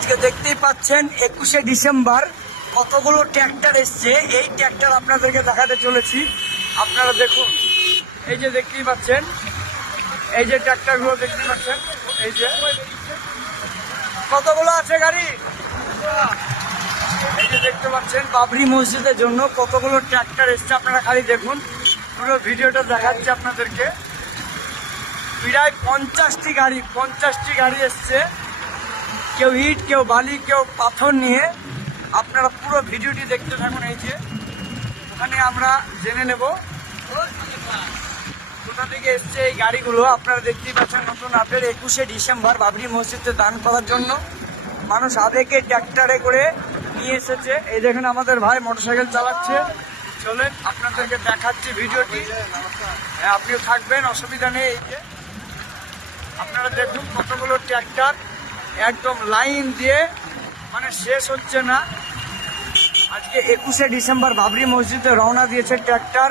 আজকে দেখতেই পাচ্ছেন 21শে ডিসেম্বর কতগুলো ট্র্যাক্টর এসছে। এই ট্র্যাক্টর আপনাদেরকে দেখাতে চলেছি। আপনারা দেখুন, এই যে দেখতেই পাচ্ছেন, এই যে ট্র্যাক্টরগুলো দেখতে পাচ্ছেন, এই যে কতগুলো আছে গাড়ি। এই যে দেখতে পাচ্ছেন বাবরি মসজিদের জন্য কতগুলো ট্র্যাক্টর এসছে। আপনারা খালি দেখুন, পুরো ভিডিওটা দেখাচ্ছে আপনাদেরকে। প্রায় 50টি গাড়ি এসছে। কেউ ইট, কেউ বালি, কেউ পাথর নিয়ে। আপনারা পুরো ভিডিওটি দেখতে থাকুন। এই যে ওখানে আমরা জেনে নেব কোথা থেকে এসছে এই গাড়িগুলো। আপনারা দেখতেই পাচ্ছেন নতুন আপডেট 21শে ডিসেম্বর বাবরি মসজিদে দান করার জন্য মানুষ আবেগে ট্র্যাক্টরে করে নিয়ে এসেছে। এই দেখুন আমাদের ভাই মোটরসাইকেল চালাচ্ছে। চলেন আপনাদেরকে দেখাচ্ছি ভিডিওটি। হ্যাঁ, আপনিও থাকবেন, অসুবিধা নেই। এই যে আপনারা দেখুন কতগুলো ট্র্যাক্টর একদম লাইন দিয়ে, মানে শেষ হচ্ছে না। আজকে 21শে ডিসেম্বর বাবরি মসজিদে রওনা দিয়েছে ট্র্যাক্টর।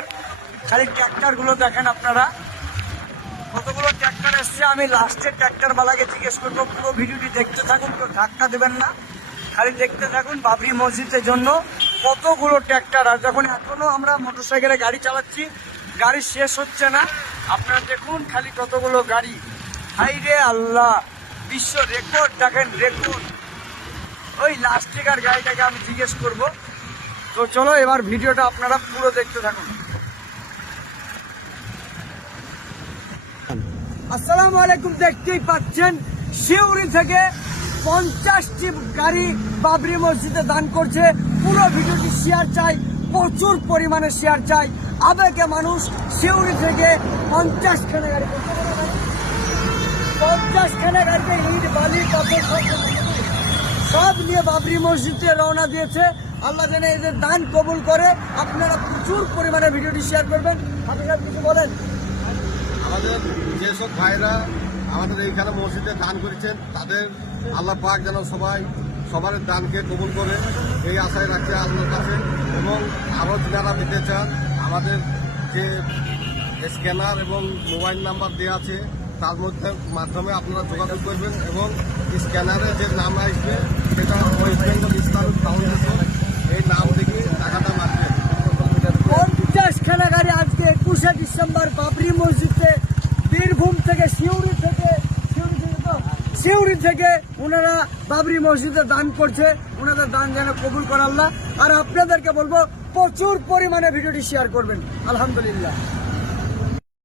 খালি ট্র্যাক্টরগুলো দেখেন আপনারা, কতগুলো ট্র্যাক্টর এসছে। আমি লাস্টে ট্র্যাক্টরওয়ালাকে জিজ্ঞেস করবো, পুরো ভিডিওটি দেখতে থাকুন, তো ধাক্কা দেবেন না, খালি দেখতে থাকুন। বাবরি মসজিদের জন্য কতগুলো ট্র্যাক্টর। আর যখন এখনো আমরা মোটরসাইকেলে গাড়ি চালাচ্ছি, গাড়ি শেষ হচ্ছে না। আপনারা দেখুন খালি কতগুলো গাড়ি। হাই রে আল্লাহ, বিশ্ব রেকর্ড দেখেন, রেকর্ড। ওই লাস্টিকার গাড়িটাকে আমি জিজ্ঞেস করব। তো চলো এবার ভিডিওটা আপনারা পুরো দেখতে থাকুন। আসসালামু আলাইকুম। দেখতেই পাচ্ছেন শিউরি থেকে 50টি গাড়ি বাবরি মসজিদে দান করছে। পুরো ভিডিওটি শেয়ার চাই, প্রচুর পরিমাণে শেয়ার চাই। আবেগে মানুষ শিউরি থেকে 50খানা গাড়ি, 50খানা গাড়িতে ইট, বালি, পাথর সব নিয়ে বাবরি মসজিদে রওনা দিয়েছে। আল্লাহ যেন এদের দান কবুল করে। আপনারা প্রচুর পরিমাণে ভিডিওটি শেয়ার করবেন। আপনি কিছু বলেন। আমাদের যেসব ভাইরা আমাদের এইখানে মসজিদে দান করেছেন, তাদের আল্লাহ পাক যেন সবার দানকে কবুল করে, এই আশায় রাখছে আল্লাহর কাছে। এবং আরও যারা দিতে চান, আমাদের যে স্ক্যানার এবং মোবাইল নাম্বার দেওয়া আছে, তার মাধ্যমে আপনারা যোগাযোগ করবেন। এবং স্ক্যানারে যে নাম আসবে সেটা ওয়েস্ট বেঙ্গল ইসলামিক ফাউন্ডেশন, এই নাম দেখে টাকাটা মারবেন। 50খানা গাড়ি আজকে 21শে ডিসেম্বর বাবরি মসজিদে বীরভূম থেকে, শিউরি থেকে ওনারা বাবরি মসজিদে দান করছে। ওনাদের দান যেন কবুল করে আল্লাহ। আর আপনাদেরকে বলবো প্রচুর পরিমাণে ভিডিওটি শেয়ার করবেন। আলহামদুলিল্লাহ।